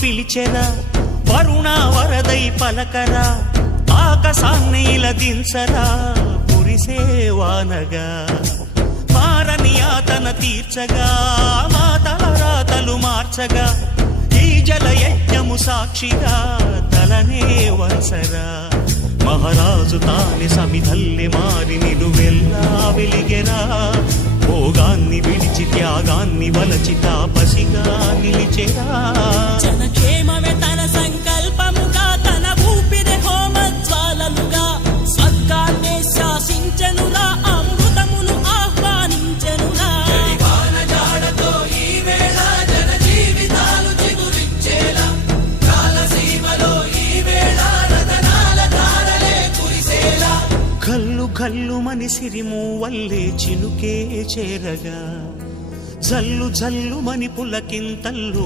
పిలిచెరా వరుణ వరదై పలకరా ఆకాశాన్ని ఇలదించరా కురిసేవానగా మారని యాతన తీర్చగా మాతల రాతలు మార్చగా ఈ జల యజ్ఞము సాక్షిగా తలనే వంచరా మహారాజు తాని సమిధల్లె మారి నిలువెల్లా వెలిగెరా భోగాన్ని విడిచి త్యాగాన్ని వలచి తాపసిగా నిలిచెరా జనక్షేమమే తన సంకల్పముగా తన ఊపిరి హోమజ్వాలలుగా స్వర్గాన్నే శాసించెనురా అమృతమును ఆహ్వానించెనురా జాడతో ఈ వేళ జన జీవితాలు చిగురించేలా కాలసీమలో ఈ వేళ రతనాల ధారలే కురిసేలా కల్లు కల్లు మని సిరిము వల్లే చినుకే చేరగా జల్లు జల్లు మని పులకింతల్లో